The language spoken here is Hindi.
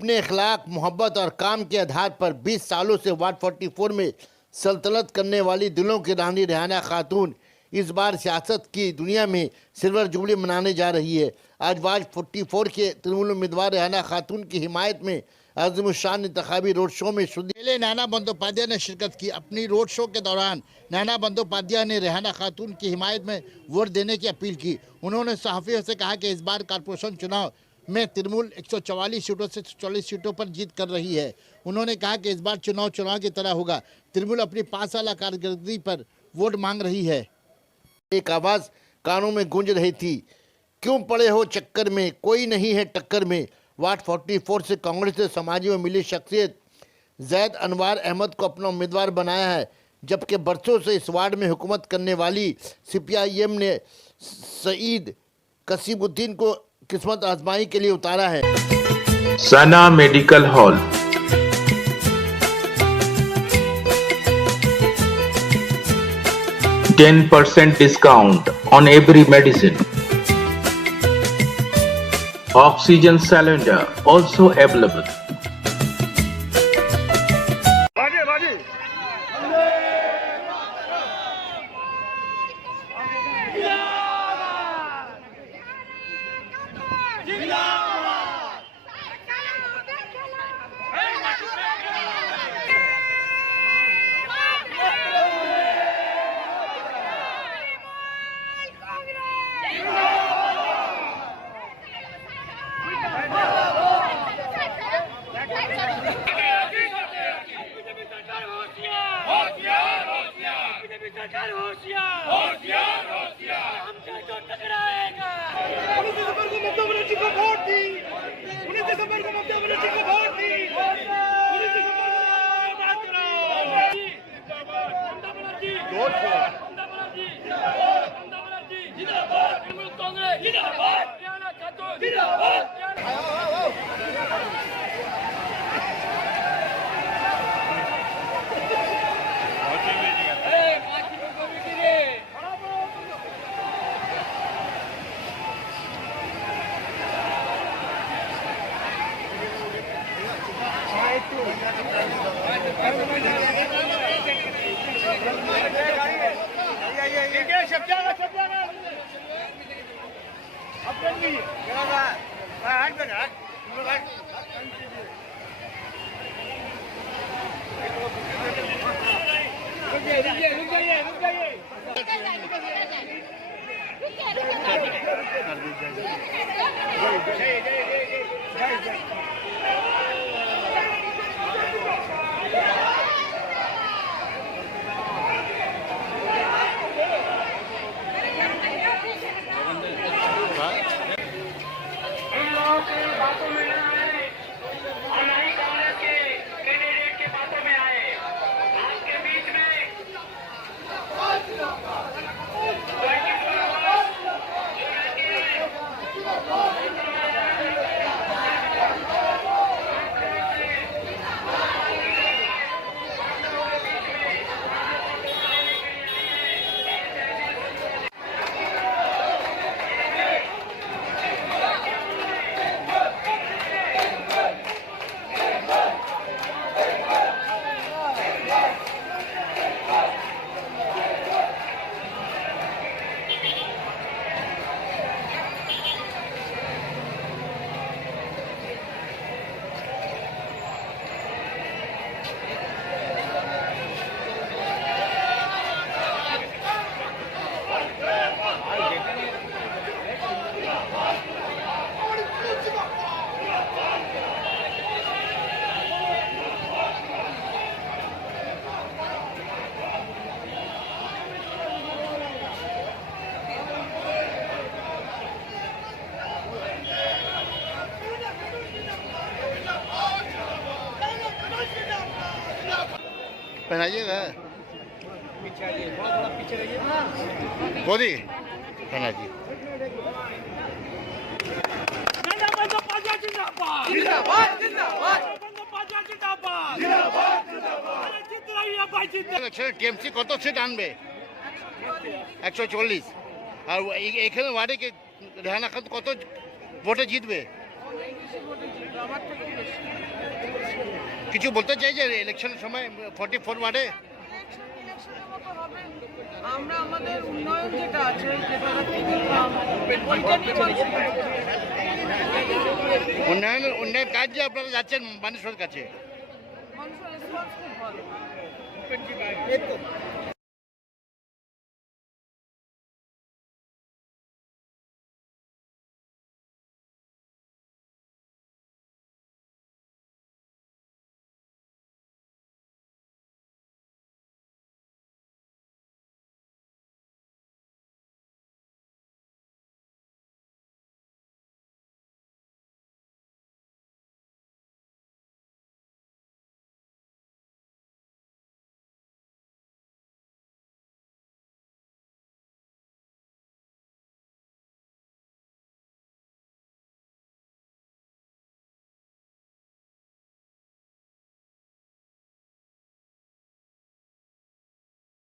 अपने अखलाक, मोहब्बत और काम के आधार पर 20 सालों से वार्ड 44 में सल्तनत करने वाली दिलों की रानी रेहाना खातून इस बार सियासत की दुनिया में सिल्वर जुबली मनाने जा रही है। आज वार्ड 44 के तृणमूल उम्मीदवार रेहाना खातून की हिमायत में अज़ीमुशान इंतखाबी रोड शो में पहले नैना बंदोपाध्याय ने शिरकत की। अपनी रोड शो के दौरान नैना बंदोपाध्याय ने रेहाना खातून की हिमायत में वोट देने की अपील की। उन्होंने सहाफ़ियों से कहा कि इस बार कारपोरेशन चुनाव में तृणमूल 144 सीटों से 40 सीटों पर जीत कर रही है। उन्होंने कहा कि इस बार चुनाव की तरह होगा। तृणमूल अपनी 5 साल कारकर्दगी पर वोट मांग रही है। एक आवाज़ कानों में गूंज रही थी, क्यों पड़े हो चक्कर में, कोई नहीं है टक्कर में। वार्ड 44 से कांग्रेस से समाजी में मिली शख्सियत जैद अनवार अहमद को अपना उम्मीदवार बनाया है, जबकि बरसों से इस वार्ड में हुकूमत करने वाली CPIM ने सईद कसीबुद्दीन को किस्मत आजमाई के लिए उतारा है। Sana medical hall 10% discount on every medicine. Oxygen cylinder also available. पहनाइएगा, मोदी पहना जी। টিএমসি কত সিট আনবে? 140। আর এখানে ওয়ার্ডে রেহানা খাতুন কত ভোটে জিতবে? অনেক বেশি ভোটে জিতবে, আমার থেকেও বেশি। কিছু বলতে চাই যে ইলেকশনের সময় 44 ওয়ার্ডে ইলেকশনের মতো হবে। আমরা আমাদের উন্নয়ন যেটা আছে, যেটা ওইটা নিয়ে উন্নয়ন কাজ যে আপনারা যাচ্ছেন মানুষের কাছে মানুষের রেসপন্স খুব ভালো।